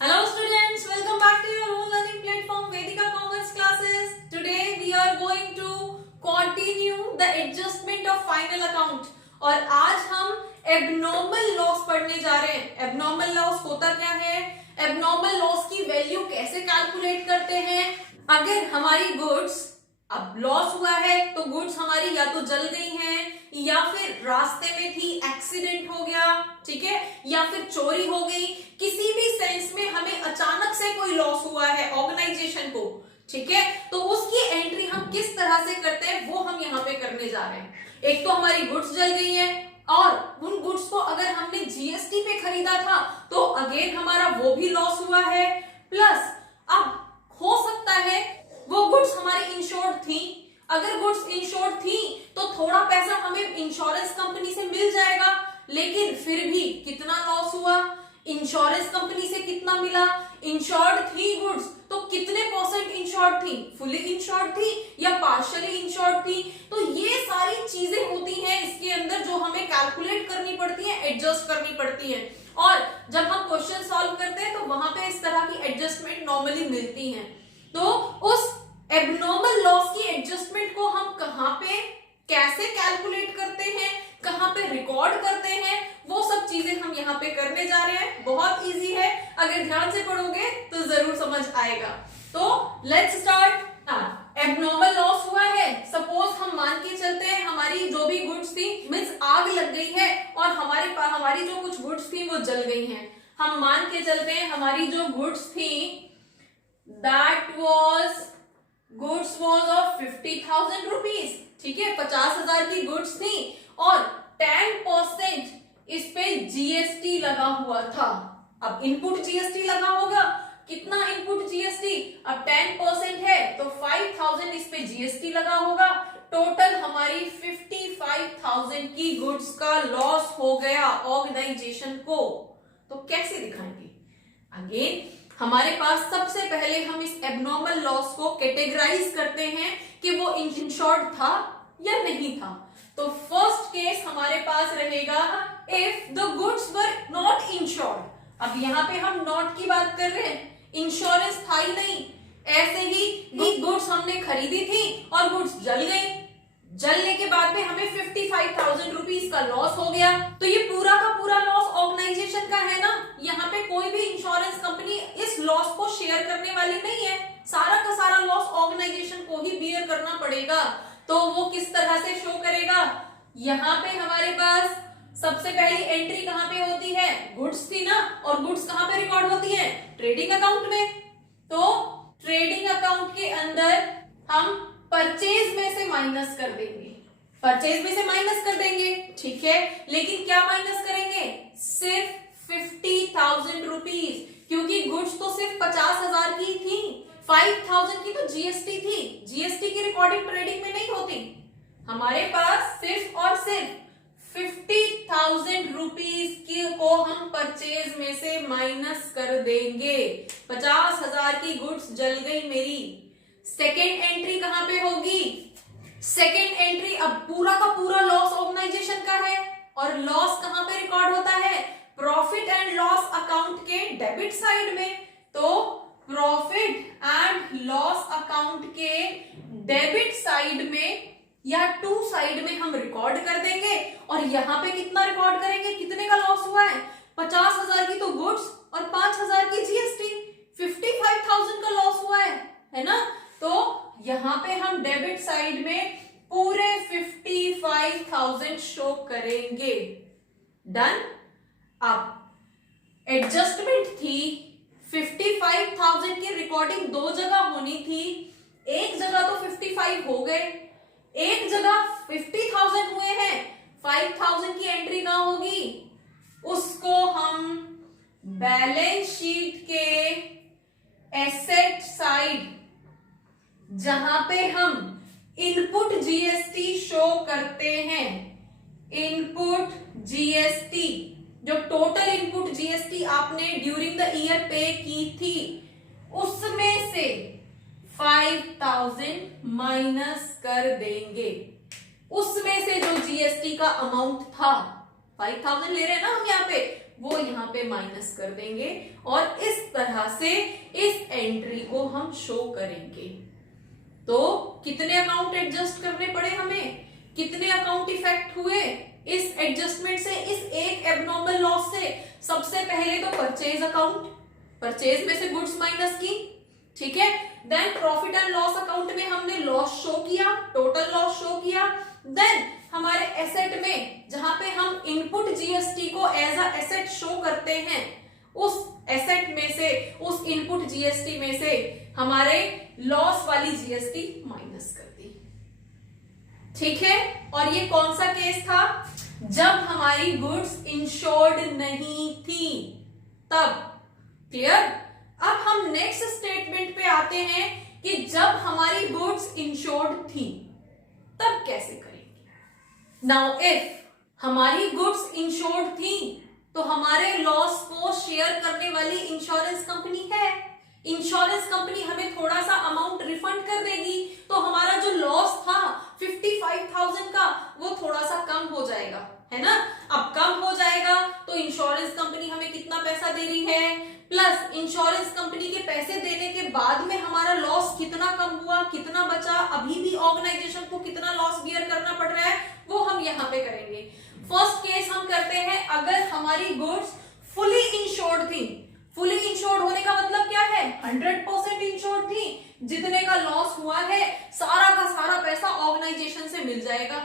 Hello students, welcome back to your own learning platform Vedika Commerce classes. Today we are going to continue the adjustment of final account और आज हम abnormal loss पढ़ने जा रहे हैं। abnormal loss होता क्या है? abnormal loss की वैल्यू कैसे कैलकुलेट करते हैं? अगर हमारी गुड्स अब लॉस हुआ है तो गुड्स हमारी या तो जल गई हैं या फिर रास्ते में थी, एक्सीडेंट हो गया, ठीक है, या फिर चोरी हो गई, किसी भी सेंस में हमें अचानक से कोई लॉस हुआ है ऑर्गेनाइजेशन को, ठीक है, तो उसकी एंट्री हम किस तरह से करते हैं वो हम यहाँ पे करने जा रहे हैं। एक तो हमारी गुड्स जल गई है और उन गुड्स को अगर हमने जीएसटी पे खरीदा था तो अगेन हमारा वो भी लॉस हुआ है, प्लस अब हो सकता है वो गुड्स हमारी इंश्योर्ड थी, अगर गुड्स इंश्योर्ड थी तो थोड़ा पैसा हमें इंश्योरेंस कंपनी से मिल जाएगा, लेकिन फिर भी कितना लॉस हुआ, इंश्योरेंस कंपनी से कितना मिला, इंश्योर्ड थी गुड्स तो कितने परसेंट इंश्योर्ड थी, फुली इंश्योर्ड थी या पार्शियली इंश्योर्ड थी, तो ये सारी चीजें होती हैं इसके अंदर जो हमें कैलकुलेट करनी पड़ती है, एडजस्ट करनी पड़ती है। और जब हम क्वेश्चन सॉल्व करते हैं तो वहां पे इस तरह की एडजस्टमेंट नॉर्मली मिलती है। तो उस एबनॉर्मल लॉस की एडजस्टमेंट को हम कहां पे कैसे कैलकुलेट करते हैं, कहां पे रिकॉर्ड करते हैं, वो सब चीजें हम यहाँ पे करने जा रहे हैं। बहुत इजी है, अगर ध्यान से पढ़ोगे तो जरूर समझ आएगा। तो लेट्स स्टार्ट। एबनॉर्मल लॉस हुआ है, सपोज हम मान के चलते हैं हमारी जो भी गुड्स थी, मींस आग लग गई है और हमारी जो कुछ गुड्स थी वो जल गई हैं। हम मान के चलते हैं हमारी जो गुड्स थी that goods was of 50,000 rupees, ठीक है, 50,000 की गुड्स थी और 10% इस पे जीएसटी लगा हुआ था। अब इनपुट जीएसटी लगा होगा, कितना इनपुट जीएसटी, अब 10% है तो 5,000 इस पे जीएसटी लगा होगा, टोटल हमारी 55,000 की गुड्स का लॉस हो गया ऑर्गेनाइजेशन को। तो कैसे दिखाएंगे? अगेन हमारे पास सबसे पहले हम इस एबनॉर्मल लॉस को कैटेगराइज करते हैं कि वो इंश्योर्ड था या नहीं था। तो फर्स्ट केस हमारे पास रहेगा if the goods were not insured. अब यहाँ पे हम नॉट की बात कर रहे हैं, इंश्योरेंस था ही नहीं, ऐसे ही गुड्स हमने खरीदी थी और गुड्स जल गई, जलने के बाद में हमें 55,000 रुपीज का लॉस हो गया। तो ये पूरा का पूरा लॉस ऑर्गेनाइजेशन का है ना, यहाँ पे कोई भी इंश्योरेंस कंपनी इस लॉस को शेयर करने वाली नहीं है, सारा का सारा लॉस ऑर्गेनाइजेशन को ही बियर करना पड़ेगा। तो वो किस तरह से शो करेगा? यहाँ पे हमारे पास सबसे पहली एंट्री कहाँ पे होती है, गुड्स थी ना, और गुड्स कहाँ पे रिकॉर्ड होती है, ट्रेडिंग अकाउंट में। तो ट्रेडिंग अकाउंट के अंदर हम परचेज में से माइनस कर देंगे, परचेज में से माइनस कर देंगे, ठीक है, लेकिन क्या माइनस करेंगे, सिर्फ 50,000 रुपीज, क्योंकि गुड्स तो सिर्फ 50,000 की थी, 5,000 की तो जीएसटी थी, जीएसटी की रिकॉर्डिंग ट्रेडिंग में नहीं होती। हमारे पास सिर्फ और सिर्फ 50,000 रुपीज को हम परचेज में से माइनस कर देंगे। 50,000 की गुड्स जल गई मेरी। सेकेंड एंट्री कहां पे होगी? सेकेंड एंट्री अब पूरा का पूरा लॉस ऑर्गेनाइजेशन का है और लॉस कहां पे रिकॉर्ड होता है, प्रॉफिट एंड लॉस अकाउंट के डेबिट साइड में। तो प्रॉफिट एंड लॉस अकाउंट के डेबिट साइड में या टू साइड में हम रिकॉर्ड कर देंगे और यहाँ पे कितना रिकॉर्ड करेंगे, कितने का लॉस हुआ है, 50,000 की तो गुड्स और 5,000 की जीएसटी, 55,000 का लॉस हुआ है ना। तो यहाँ पे हम डेबिट साइड में पूरे 55,000 शो करेंगे। डन। अब एडजस्टमेंट थी, 55,000 की रिकॉर्डिंग दो जगह होनी थी, एक जगह तो 55 हो गए, एक जगह 50,000 हुए हैं, 5,000 की एंट्री कहां होगी, उसको हम बैलेंस शीट के एसेट साइड, जहां पे हम इनपुट जीएसटी शो करते हैं, इनपुट जीएसटी जो टोटल इनपुट जीएसटी आपने ड्यूरिंग द ईयर पे की थी, उसमें से 5,000 माइनस कर देंगे। उसमें से जो जीएसटी का अमाउंट था, 5,000 ले रहे हैं ना हम यहाँ पे, वो यहाँ पे माइनस कर देंगे और इस तरह से इस एंट्री को हम शो करेंगे। तो कितने अकाउंट एडजस्ट करने पड़े हमें, कितने अकाउंट इफेक्ट हुए इस एडजस्टमेंट से, इस एक एबनॉर्मल लॉस से। सबसे पहले तो परचेज अकाउंट, परचेज में से गुड्स माइनस की, ठीक है। Then profit and loss account में हमने लॉस शो किया, टोटल लॉस शो किया। देन हमारे एसेट में जहां पे हम इनपुट जीएसटी को एज अ एसेट शो करते हैं, उस एसेट में से, उस इनपुट जीएसटी में से हमारे लॉस वाली जीएसटी माइनस कर दी, ठीक है। और ये कौन सा केस था, जब हमारी गुड्स इंश्योर्ड नहीं थी तब। क्लियर। अब हम नेक्स्ट स्टेटमेंट पे आते हैं कि जब हमारी गुड्स इंश्योर्ड थी तब कैसे करेंगे। नाउ इफ हमारी गुड्स इंश्योर्ड थी तो हमारे लॉस को शेयर करने वाली इंश्योरेंस कंपनी है। इंश्योरेंस कंपनी हमें थोड़ा सा अमाउंट रिफंड कर देगी, तो हमारा जो लॉस था 55,000 का वो थोड़ा सा कम हो जाएगा, है ना। अब कम हो जाएगा तो इंश्योरेंस कंपनी हमें कितना पैसा दे रही है, प्लस इंश्योरेंस कंपनी के पैसे देने के बाद में हमारा लॉस कितना कम हुआ, कितना बचा, अभी भी ऑर्गेनाइजेशन को कितना लॉस बियर करना पड़ रहा है, वो हम यहाँ पे करेंगे। फर्स्ट केस हम करते हैं, अगर हमारी गुड्स फुली इंश्योर्ड थी। फुली इंश्योर्ड होने का मतलब क्या है, 100% इंश्योर्ड थी। जितने का लॉस हुआ है सारा का सारा पैसा ऑर्गेनाइजेशन से मिल जाएगा,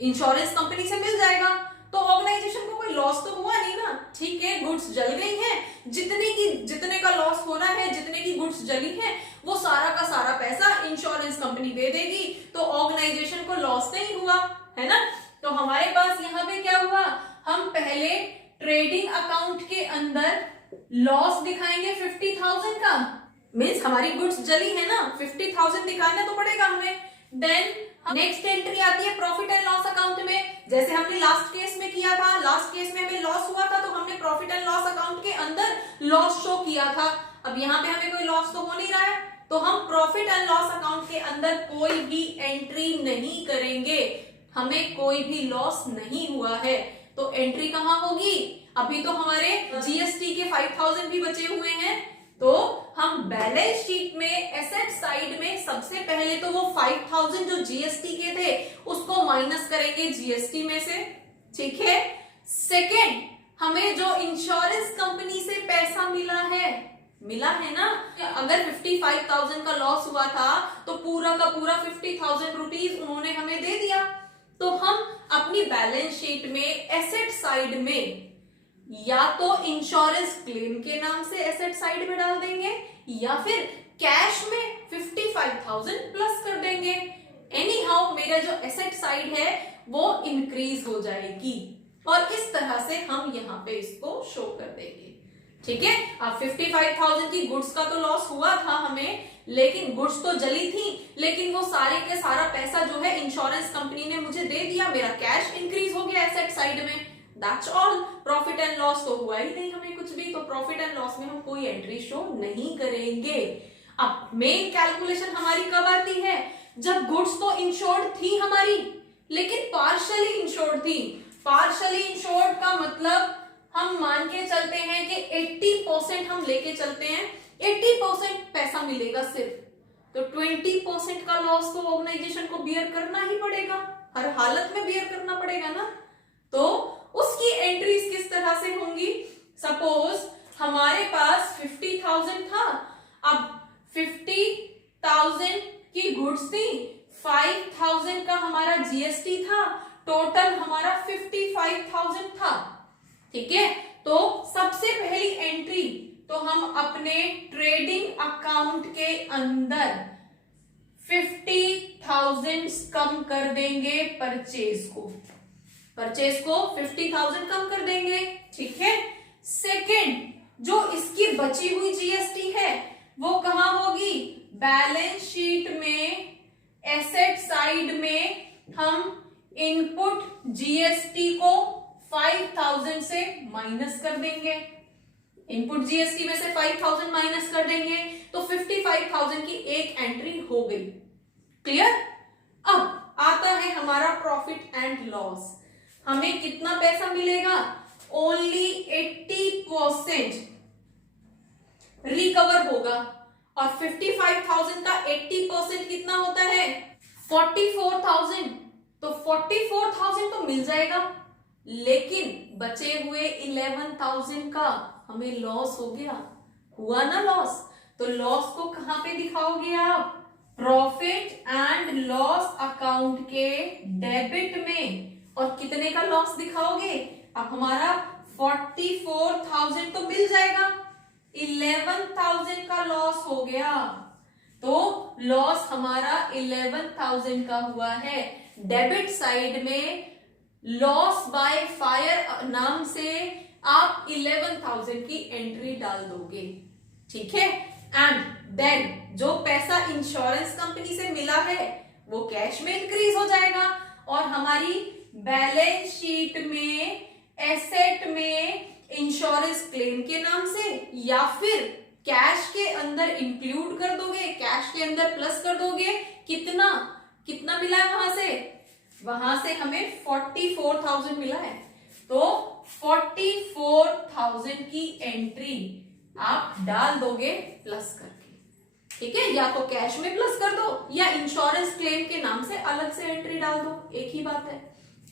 इंश्योरेंस कंपनी से मिल जाएगा, तो ऑर्गेनाइजेशन को कोई लॉस तो हुआ नहीं ना। ठीक है, गुड्स जल गई हैं, जितने का लॉस होना है, जितने की गुड्स जली हैं, वो सारा का सारा पैसा इंश्योरेंस कंपनी दे देगी, तो ऑर्गेनाइजेशन को लॉस नहीं हुआ, है ना। तो हमारे पास यहाँ पे क्या हुआ, हम पहले ट्रेडिंग अकाउंट के अंदर लॉस दिखाएंगे 50,000 का, मीन्स हमारी गुड्स जली है ना, 50,000 दिखाना तो पड़ेगा हमें। देन नेक्स्ट एंट्री आती है प्रॉफिट एंड लॉस अकाउंट में, जैसे हमने लास्ट केस में किया था। लास्ट केस में हमें लॉस हुआ था तो हमने प्रॉफिट एंड लॉस अकाउंट के अंदर लॉस शो किया था। अब यहाँ पे हमें कोई लॉस तो हो नहीं रहा है, तो हम प्रॉफिट एंड लॉस अकाउंट के अंदर कोई भी एंट्री नहीं करेंगे, हमें कोई भी लॉस नहीं हुआ है। तो एंट्री कहाँ होगी, अभी तो हमारे जीएसटी के 5,000 भी बचे हुए हैं, तो हम बैलेंस शीट में एसेट साइड में सबसे पहले तो वो 5,000 जो जीएसटी के थे उसको माइनस करेंगे जीएसटी में से, ठीक है। सेकेंड, हमें जो इंश्योरेंस कंपनी से पैसा मिला है ना, अगर 55,000 का लॉस हुआ था तो पूरा का पूरा 50,000 रुपीज उन्होंने हमें दे दिया, तो हम अपनी बैलेंस शीट में एसेट साइड में या तो इंश्योरेंस क्लेम के नाम से एसेट साइड में डाल देंगे या फिर कैश में 55,000 प्लस कर देंगे। एनी हाउ मेरा जो एसेट साइड है वो इंक्रीज हो जाएगी और इस तरह से हम यहाँ पे इसको शो कर देंगे, ठीक है। अब 55,000 की गुड्स का तो लॉस हुआ था हमें, लेकिन गुड्स तो जली थी, लेकिन वो सारे के सारा पैसा जो है इंश्योरेंस कंपनी ने मुझे दे दिया, मेरा कैश इंक्रीज हो गया एसेट साइड में। That's all. Profit and loss तो हुआ ही नहीं हमें कुछ भी, तो प्रॉफिट एंड लॉस में हम कोई एंट्री शो नहीं करेंगे। अब मेन कैलकुलेशन हमारी कब आती है, जब गुड्स तो इंश्योर्ड थी हमारी लेकिन पार्शियली इंश्योर्ड थी। पार्शियली इंश्योर्ड का मतलब हम मान के चलते हैं कि 80% हम लेके चलते हैं, 80% पैसा मिलेगा सिर्फ, तो 20% का लॉस तो ऑर्गेनाइजेशन को बियर करना ही पड़ेगा, हर हालत में बियर करना पड़ेगा ना। तो उसकी एंट्रीज किस तरह से होंगी, सपोज हमारे पास 50,000 था, अब 50,000 की गुड्स थी, 5,000 का हमारा जीएसटी था, टोटल हमारा 55,000 था, ठीक है। तो सबसे पहली एंट्री तो हम अपने ट्रेडिंग अकाउंट के अंदर 50,000 कम कर देंगे, परचेज को 50,000 कम कर देंगे, ठीक है। सेकेंड, जो इसकी बची हुई जीएसटी है वो कहां होगी, बैलेंस शीट में एसेट साइड में हम इनपुट जीएसटी को 5,000 से माइनस कर देंगे, इनपुट जीएसटी में से 5,000 माइनस कर देंगे, तो 55,000 की एक एंट्री हो गई। क्लियर। अब आता है हमारा प्रॉफिट एंड लॉस, हमें कितना पैसा मिलेगा, ओनली 80% रिकवर होगा और 55,000 का 80% कितना होता है 44,000। तो 44,000 तो मिल जाएगा, लेकिन बचे हुए 11,000 का हमें लॉस हो गया, हुआ ना लॉस। तो लॉस को कहां पे दिखाओगे आप, प्रॉफिट एंड लॉस अकाउंट के डेबिट में। और कितने का लॉस दिखाओगे, अब हमारा 44,000 तो मिल जाएगा, 11,000 का लॉस हो गया। तो लॉस हमारा 11,000 का हुआ है। डेबिट साइड में लॉस बाय फायर नाम से आप 11,000 की एंट्री डाल दोगे, ठीक है। एंड देन जो पैसा इंश्योरेंस कंपनी से मिला है वो कैश में इंक्रीज हो जाएगा और हमारी बैलेंस शीट में एसेट में इंश्योरेंस क्लेम के नाम से या फिर कैश के अंदर इंक्लूड कर दोगे, कैश के अंदर प्लस कर दोगे। कितना कितना मिला है वहां से हमें 44,000 मिला है। तो 44,000 की एंट्री आप डाल दोगे प्लस करके, ठीक है। या तो कैश में प्लस कर दो या इंश्योरेंस क्लेम के नाम से अलग से एंट्री डाल दो, एक ही बात है,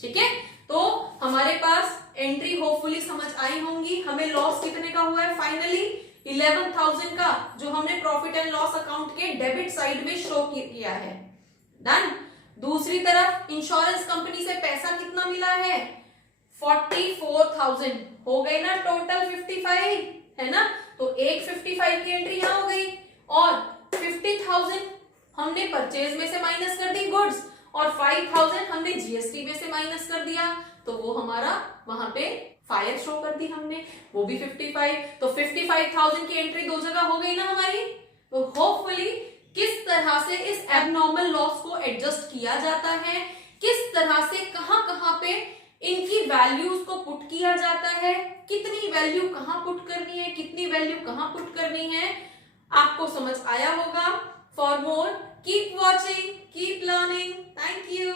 ठीक है। तो हमारे पास एंट्री होपफुली समझ आई होंगी। हमें लॉस कितने का हुआ है फाइनली 11,000 का, जो हमने प्रॉफिट एंड लॉस अकाउंट के डेबिट साइड में शो किया है। डन। दूसरी तरफ इंश्योरेंस कंपनी से पैसा कितना मिला है 44,000, हो गए ना टोटल 55, है ना। तो एक 55 की एंट्री यहां हो गई और 50,000 हमने परचेज में से माइनस कर दी गुड्स और 5,000 हमने जीएसटी में से माइनस कर दिया, तो वो हमारा वहां पे फायर शो कर दी हमने, वो भी 55। तो 55,000 की एंट्री दो जगह हो गई ना हमारी। तो होपफुली किस तरह से इस एबनॉर्मल लॉस को एडजस्ट किया जाता है, किस तरह से कहां कहां पे इनकी वैल्यूज को पुट किया जाता है, कितनी वैल्यू कहां पुट करनी है, कितनी वैल्यू कहां पुट करनी है, आपको समझ आया होगा। For more keep watching, keep learning. Thank you.